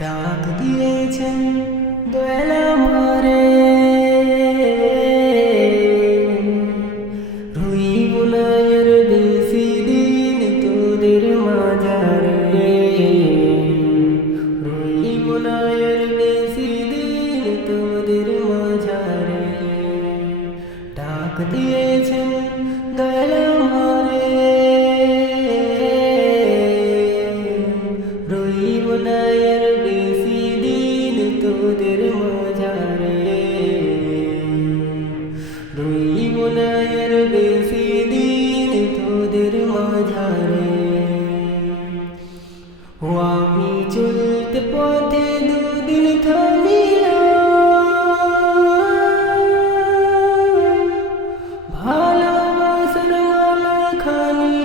ডাক দিয়েছেন দয়াল আমারে, রইব না আর বেশি দিন তোদের মাঝারে, রইব না আর বেশি দিন তোদের মাঝারে। ডাক দিয়েছেন দয়াল আমারে, রইব না আর বেশি দিন তোদের মাঝারে, রইব না আর বেশি দিন তোদের মাঝারে। ও আমি চলতে পথে দুদিন থামিলাম, ভালোবাসার মালা খানি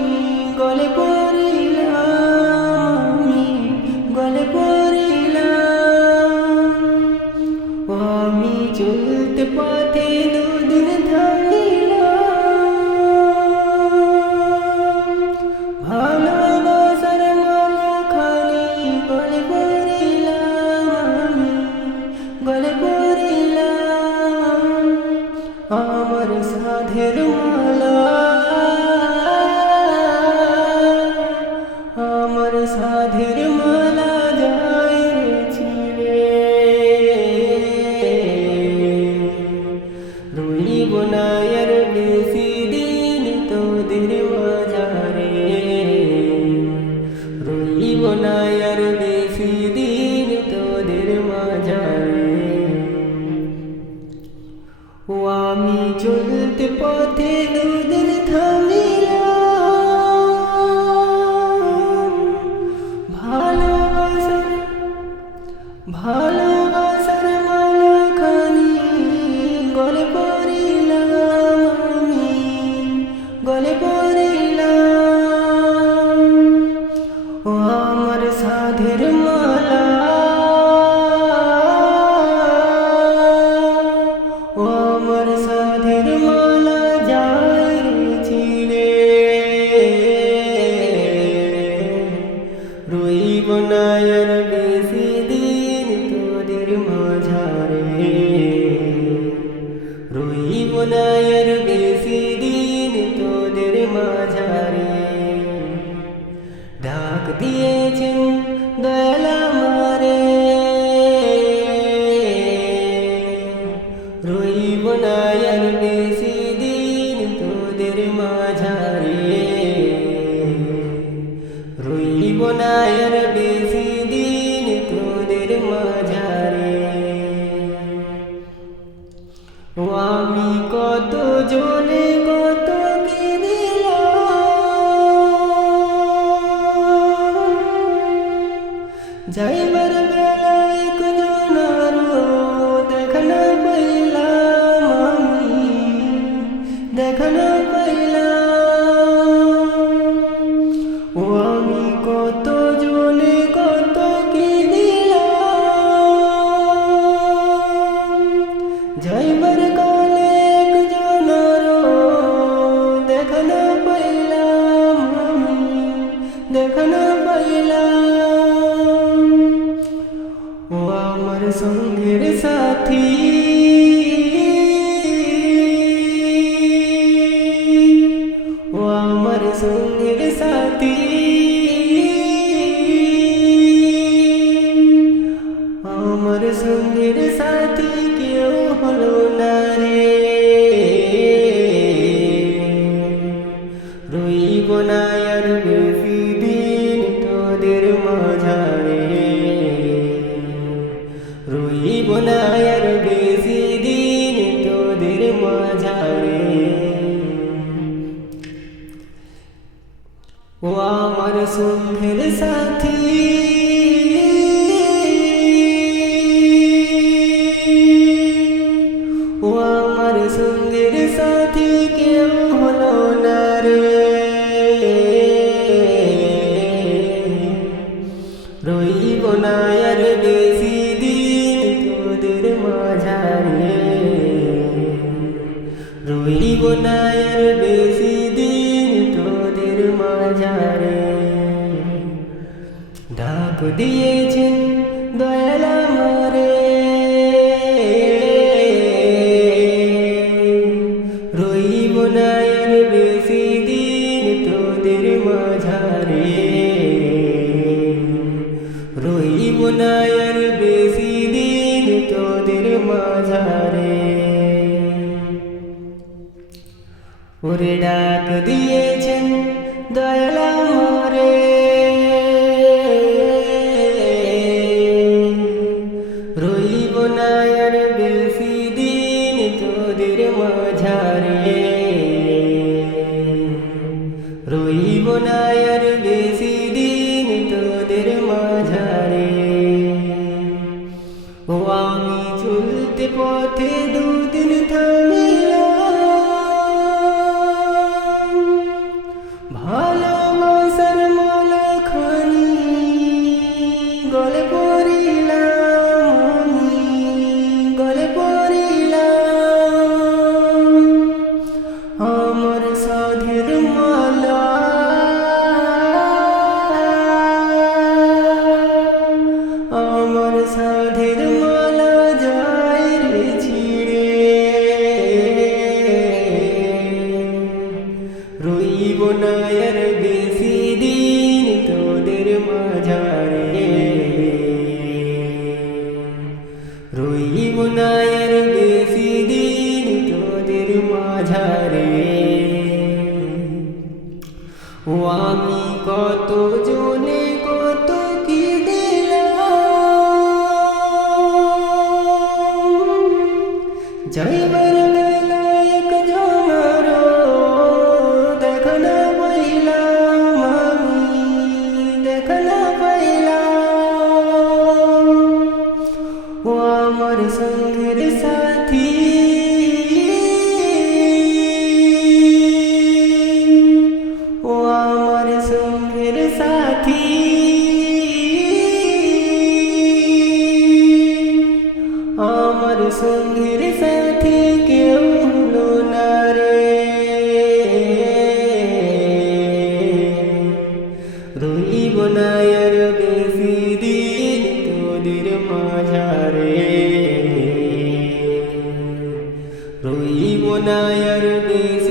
গলে পড়িলাম, আমি গলে পড়িলাম। ও আমি চলতে পথে দুদিন থামিলাম, ভালোবাসার মালা খানি গলে পড়িলাম, আমি গলে পড়িলাম। আমার সাধের মালা, আমার সাধের মালা যায় রে ছিঁড়ে, রইব না আর বেশি দিন তোদের মাঝারে, রইব না আর বেশি দিন তোদের মাঝারে। ও আমি চলতে পথে দুদিন থামিলাম, ভালোবাসার ভালোবাসার মালা খানি গলে পড়িলাম, আমি গলে পড়িলাম। ও আমার সাধের মালা, ও আমার সাধের মালা যায় রে ছিঁড়ে, রইব না আর বেশি দিন তোদের মাঝারে, রইব না আর বেশি দিন তোদের মাঝারে। ডাক দিয়েছেন দয়াল আমারে, রইব না আর বেশি দিন তোদের মাঝারে, রইব না আর বেশি দিন তোদের মাঝারে। ও আমি কত জনে কত কি দিলাম, যাইবার বেলায় কজনারও দেখা না পাইলাম, আমি দেখা না পাইলাম। ও আমি কত জনে কত কি দিলাম, যাইবার কালে একজনারও দেখা না পাইলাম, আমি দেখা না পাইলাম। ও আমার সঙ্গের সাথী, ও আমার সঙ্গের সাথী, আমার সঙ্গের সাথী কেউ হলো না রে, রইব না আর বেশি দিন তোদের মাঝারে, রইব না আর বেশি দিন তোদের মাঝারে। ও আমার সঙ্গের সাথী, ও আমার সঙ্গের সাথী কেউ হলো না রে, রইব না আর বেশি দিন তোদের মাঝারে, রইব না আর বেশি দিন তোদের মাঝারে। ডাক দিয়েছেন দয়াল আমারে রইব না আর বেশি দিন তোদের মাঝারে রইব না আর বেশি দিন তোদের মাঝারে ওরে ডাক দিয়েছেন দয়াল আমারে রইব না আর বেশি দিন তোদের মাঝারে রইব না আর বেশি দিন তোদের মাঝারে ও আমি চলতে পথে দুদিন থামিলাম ভালোবাসার মালাখানি গলে পড়িলাম গলে পড়িলাম আমার সাধের মালা আমার সাধের মালা যায় রে ছিড়ে রইব না আর বেশি দিন তোদের মাঝারে রইব না আর বেশি দিন তোদের মাঝারে ও আমি কত জনে কত কি দিলাম যাইবার বেলায় এক জনারো দেখা না পাইলাম আমি দেখা না পাইলাম ও আমার সঙ্গের সাথী ও আমার সঙ্গের সাথী আমার সঙ্গের সাথী কেউ হলো না রে রইব না আর বেশি দিন তোদের মাঝারে রইব না আর বেশি